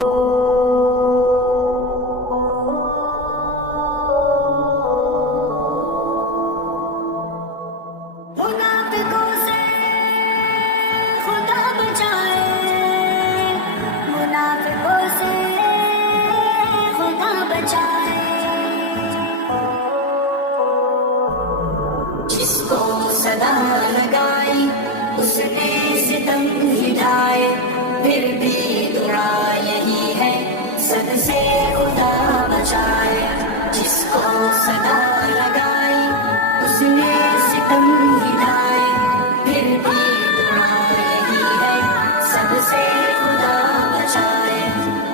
मुनाफिकों से खुदा बचाए, मुनाफिकों से खुदा बचाए। जिसको सदा लगाई उसने सितम ही ढाए, फिर भी दुआ यही है सबसे खुदा बचाए। जिसको सदा लगाई उसने सितम ही ढाए, फिर भी दुआ यही है सबसे खुदा बचाए।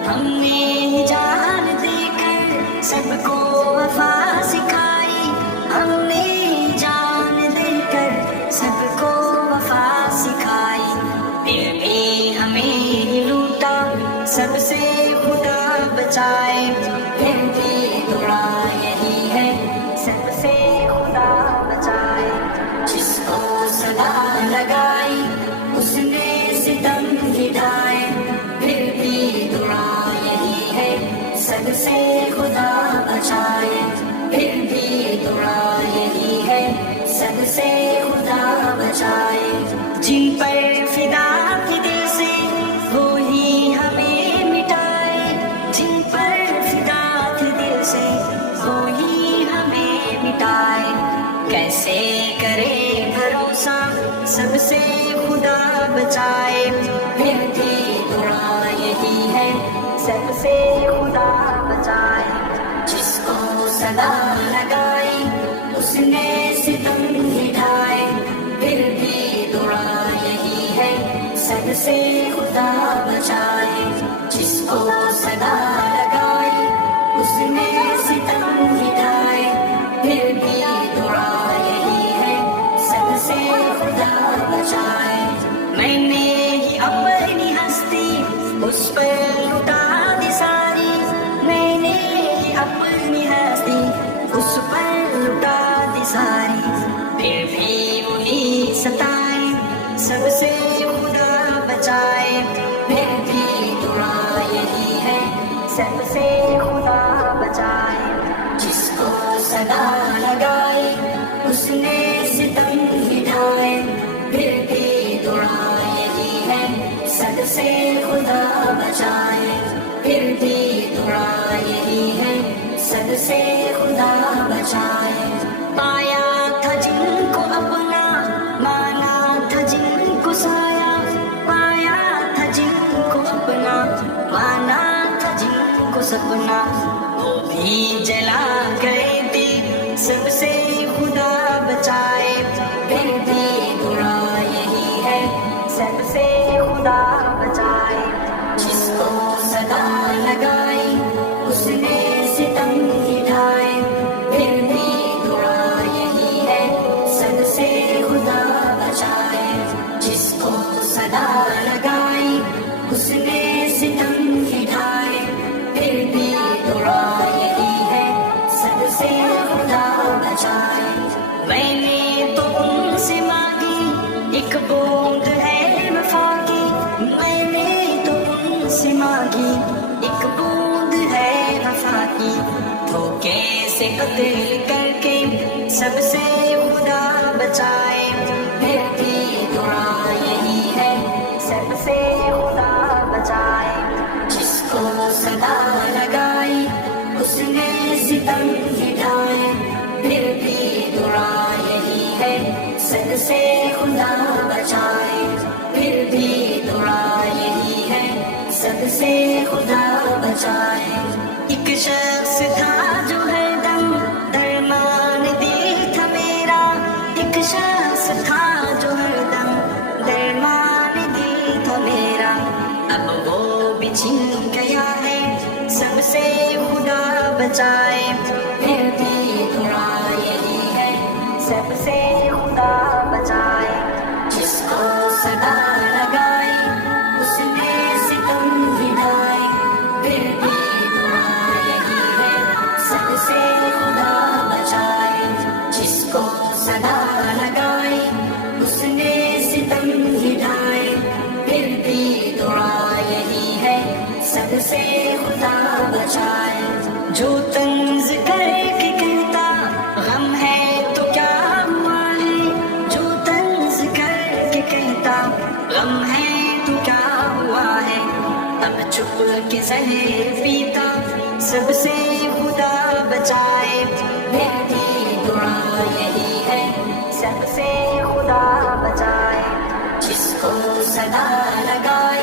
हमने ही जान देकर सबको वफा सिखाई, हमने ही जान देकर सबको वफा सिखाई, फिर भी हमें ही लूटा सबसे खुदा बचाए। फिर भी दुआ यही है सबसे खुदा बचाए। जिसको सदा लगाई उसने सितम ही ढाए, फिर भी दुआ यही है सबसे खुदा बचाए। फिर भी दुआ यही है सबसे खुदा बचाए। जिन पर फिदा थी दिल से वो ही हमें मिटाए, जिन पर फिदा थी दिल से वो ही हमें मिटाए। कैसे करे भरोसा सबसे खुदा बचाए, फिर भी दुआ यही है सबसे खुदा बचाए। जिसको सदा लगाई उसने सितम ही ढाए, फिर भी दुआ यही है सबसे खुदा बचाए। जिसको सदा लगाई उसने सितम ही ढाए, फिर भी दुआ यही है सबसे खुदा बचाए। मैंने ही अपनी हस्ती उस पर लुटा दी सारी, मैंने ही अपनी हस्ती उस पर लुटा दी सारी, फिर भी वही सताए सबसे खुदा बचाए। फिर भी दुआ यही है सबसे खुदा बचाए। जिसको सदा लगाई उसने सितम ही ढाए, फिर भी दुआ यही है सबसे खुदा बचाए। फिर भी दुआ यही है सबसे खुदा बचाए। पाया था जिनको अपना, माना था जिनको साया, पाया था जिनको अपना, माना था जिनको सपना, वो भी जला गए थे सबसे खुदा बचाए। फिर भी दुआ यही है सबसे खुदा बचाए। जिसको सदा लगाई उसने सितम ही ढाए, फिर भी दुआ यही है सबसे खुदा बचाए। जिसको सदा लगाई उसने सितम ही ढाए, फिर भी दुआ यही है सबसे खुदा बचाए। मैंने तो उनसे मांगी एक बूंद है वफा की, मैंने तो उनसे मांगी एक बूंद है वफा की, धोखे से कत्ल करके सबसे खुदा बचाए। फिर भी दुआ यही है सबसे खुदा बचाए। जिसको सदा लगाई उसने सितम ही ढाए, फिर भी दुआ यही है सबसे खुदा बचाए। फिर भी दुआ यही है सबसे खुदा बचाए। एक शख्स था जो हरदम दरमान दिल था मेरा, एक शख्स था जो हरदम दरमान दिल था मेरा, अब वो भी छिन गया है सबसे खुदा बचाए। फिर भी दुआ यही है सबसे खुदा बचाए। जिसको सदा लगाई उसने सितम ही ढाए, फिर भी दुआ यही है सबसे खुदा बचाए। जिसको सदा लगाई उसने सितम ही ढाए, फिर भी दुआ यही है सबसे خدا بچائے. جو طنز کر کے کہتا غم ہے تو کیا ہوا ہے, جو طنز کر کے کہتا غم ہے تو کیا ہوا ہے, اب چپ کے زہر پیتا سب سے خدا بچائے. میری دعا یہی ہے سب سے خدا بچائے. جس کو صدا لگائے